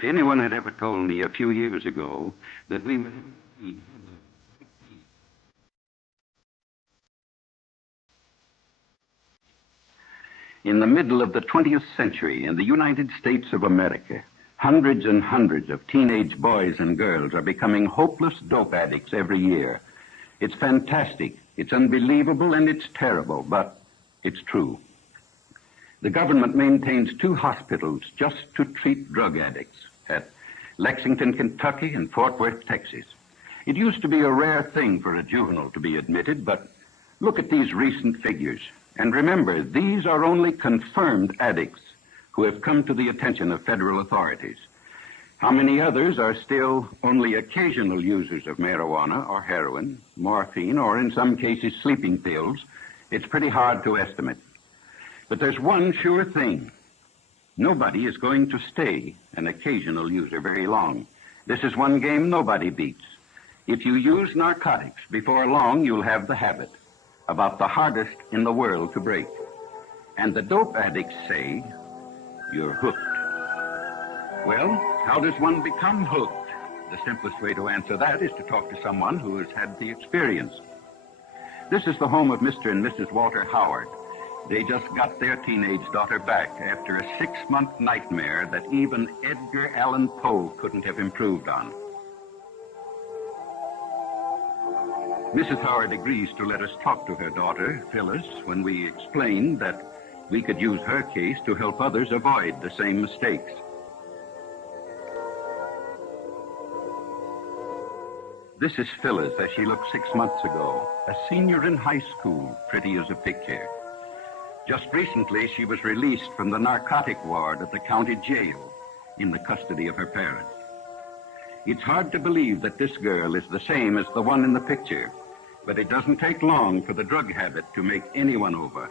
If anyone had ever told me a few years ago that we would... In the middle of the 20th century, in the United States of America, hundreds and hundreds of teenage boys and girls are becoming hopeless dope addicts every year. It's fantastic, it's unbelievable, and it's terrible, but it's true. The government maintains 2 hospitals just to treat drug addicts at Lexington, Kentucky, and Fort Worth, Texas. It used to be a rare thing for a juvenile to be admitted, but look at these recent figures. And remember, these are only confirmed addicts who have come to the attention of federal authorities. How many others are still only occasional users of marijuana or heroin, morphine, or in some cases sleeping pills? It's pretty hard to estimate. But there's one sure thing. Nobody is going to stay an occasional user very long. This is one game nobody beats. If you use narcotics, before long you'll have the habit, about the hardest in the world to break. And the dope addicts say, you're hooked. Well, how does one become hooked? The simplest way to answer that is to talk to someone who has had the experience. This is the home of Mr. and Mrs. Walter Howard. They just got their teenage daughter back after a 6-month nightmare that even Edgar Allan Poe couldn't have improved on. Mrs. Howard agrees to let us talk to her daughter, Phyllis, when we explain that we could use her case to help others avoid the same mistakes. This is Phyllis as she looked 6 months ago, a senior in high school, pretty as a picture. Just recently, she was released from the narcotic ward at the county jail in the custody of her parents. It's hard to believe that this girl is the same as the one in the picture, but it doesn't take long for the drug habit to make anyone over.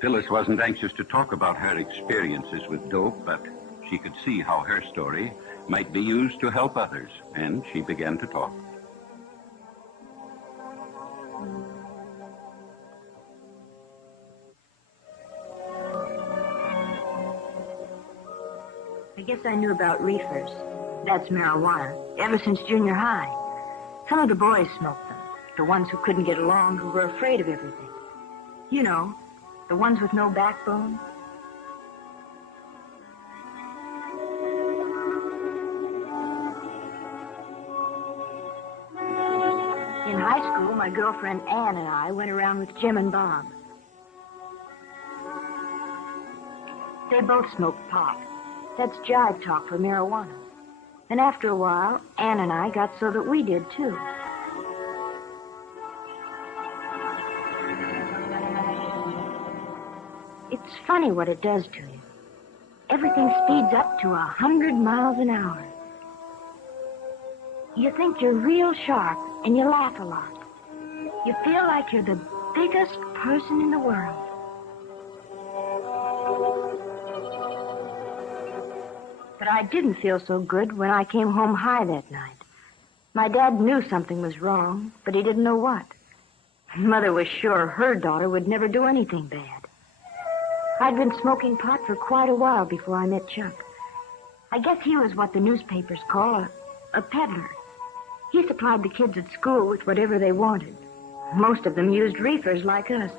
Phyllis wasn't anxious to talk about her experiences with dope, but she could see how her story might be used to help others, and she began to talk. I guess I knew about reefers. That's marijuana, ever since junior high. Some of the boys smoked them, the ones who couldn't get along, who were afraid of everything. You know, the ones with no backbone. In high school, my girlfriend Ann and I went around with Jim and Bob. They both smoked pot. That's jive talk for marijuana. And after a while, Ann and I got so that we did, too. It's funny what it does to you. Everything speeds up to 100 miles an hour. You think you're real sharp, and you laugh a lot. You feel like you're the biggest person in the world. But I didn't feel so good when I came home high that night. My dad knew something was wrong, but he didn't know what. Mother was sure her daughter would never do anything bad. I'd been smoking pot for quite a while before I met Chuck. I guess he was what the newspapers call a peddler. He supplied the kids at school with whatever they wanted. Most of them used reefers like us,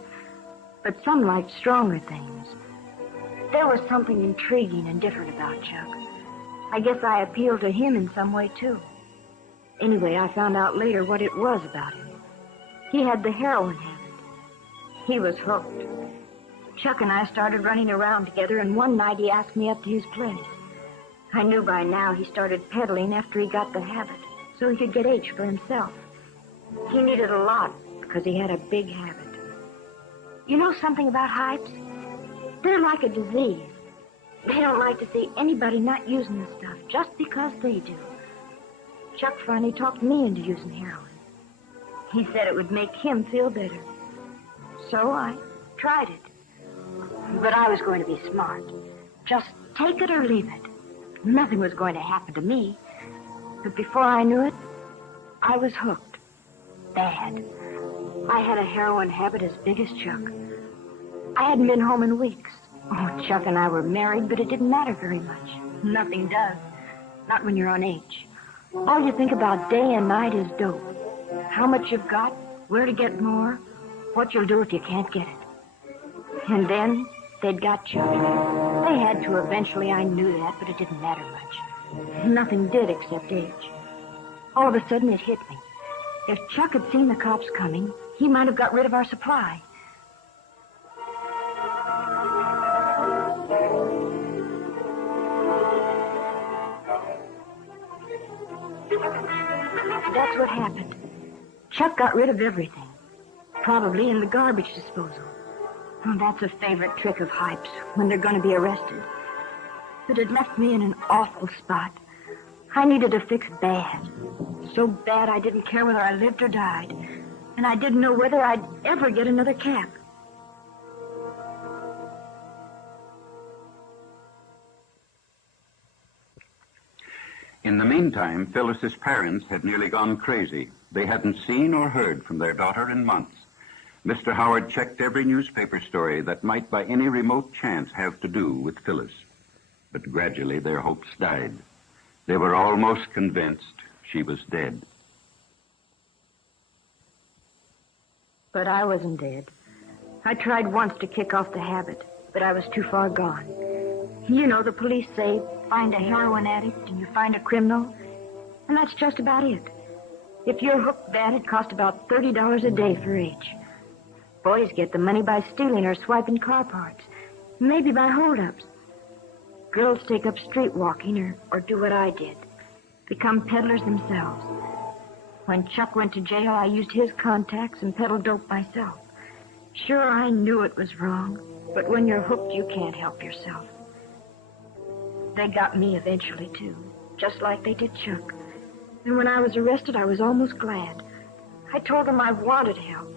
but some liked stronger things. There was something intriguing and different about Chuck. I guess I appealed to him in some way, too. Anyway, I found out later what it was about him. He had the heroin habit. He was hooked. Chuck and I started running around together, and one night he asked me up to his place. I knew by now he started peddling after he got the habit, so he could get H for himself. He needed a lot because he had a big habit. You know something about hypes? They're like a disease. They don't like to see anybody not using the stuff just because they do. Chuck finally talked me into using heroin. He said it would make him feel better. So I tried it. But I was going to be smart. Just take it or leave it. Nothing was going to happen to me. But before I knew it, I was hooked. Bad. I had a heroin habit as big as Chuck. I hadn't been home in weeks. Oh, Chuck and I were married, but it didn't matter very much. Nothing does. Not when you're on H. All you think about day and night is dope. How much you've got, where to get more, what you'll do if you can't get it. And then they'd got Chuck. They had to eventually, I knew that, but it didn't matter much. Nothing did except age. All of a sudden it hit me. If Chuck had seen the cops coming, he might have got rid of our supply. That's what happened. Chuck got rid of everything. Probably in the garbage disposal. Oh, that's a favorite trick of Hype's when they're going to be arrested. But it left me in an awful spot. I needed a fix bad. So bad I didn't care whether I lived or died. And I didn't know whether I'd ever get another cap. In the meantime, Phyllis's parents had nearly gone crazy. They hadn't seen or heard from their daughter in months. Mr. Howard checked every newspaper story that might by any remote chance have to do with Phyllis. But gradually their hopes died. They were almost convinced she was dead. But I wasn't dead. I tried once to kick off the habit, but I was too far gone. You know, the police say, find a heroin addict and you find a criminal, and that's just about it. If you're hooked bad, it costs about $30 a day for each. Boys get the money by stealing or swiping car parts, maybe by holdups. Girls take up street walking or do what I did, become peddlers themselves. When Chuck went to jail, I used his contacts and peddled dope myself. Sure, I knew it was wrong, but when you're hooked, you can't help yourself. They got me eventually, too, just like they did Chuck. And when I was arrested, I was almost glad. I told them I wanted help.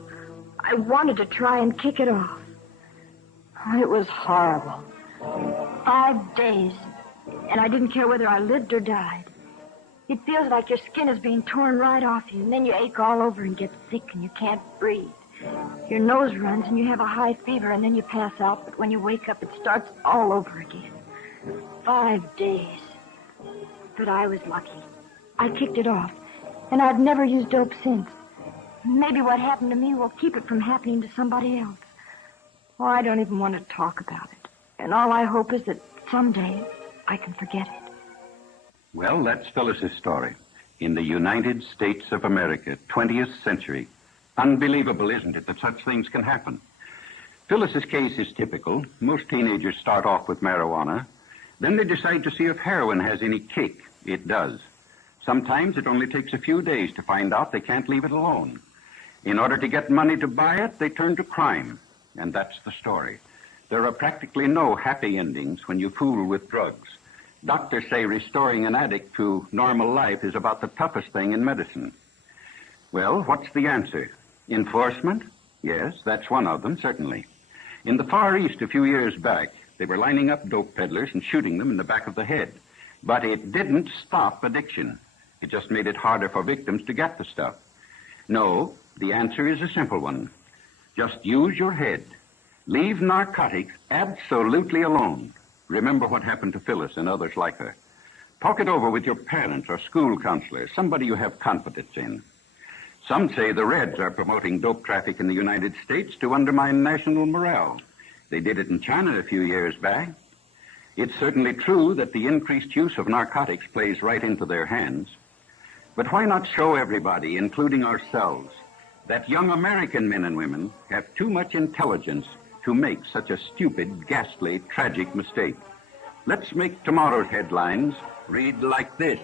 I wanted to try and kick it off. Oh, it was horrible. 5 days, and I didn't care whether I lived or died. It feels like your skin is being torn right off you, and then you ache all over and get sick and you can't breathe. Your nose runs and you have a high fever, and then you pass out, but when you wake up, it starts all over again. 5 days. But I was lucky. I kicked it off, and I've never used dope since. Maybe what happened to me will keep it from happening to somebody else. Oh, I don't even want to talk about it. And all I hope is that someday I can forget it. Well, that's Phyllis's story. In the United States of America, 20th century. Unbelievable, isn't it, that such things can happen? Phyllis's case is typical. Most teenagers start off with marijuana. Then they decide to see if heroin has any kick. It does. Sometimes it only takes a few days to find out they can't leave it alone. In order to get money to buy it, they turn to crime. And that's the story. There are practically no happy endings when you fool with drugs. Doctors say restoring an addict to normal life is about the toughest thing in medicine. Well, what's the answer? Enforcement? Yes, that's one of them, certainly. In the Far East a few years back, they were lining up dope peddlers and shooting them in the back of the head. But it didn't stop addiction. It just made it harder for victims to get the stuff. No, the answer is a simple one. Just use your head. Leave narcotics absolutely alone. Remember what happened to Phyllis and others like her. Talk it over with your parents or school counselor, somebody you have confidence in. Some say the Reds are promoting dope traffic in the United States to undermine national morale. They did it in China a few years back. It's certainly true that the increased use of narcotics plays right into their hands. But why not show everybody, including ourselves, that young American men and women have too much intelligence to make such a stupid, ghastly, tragic mistake? Let's make tomorrow's headlines read like this.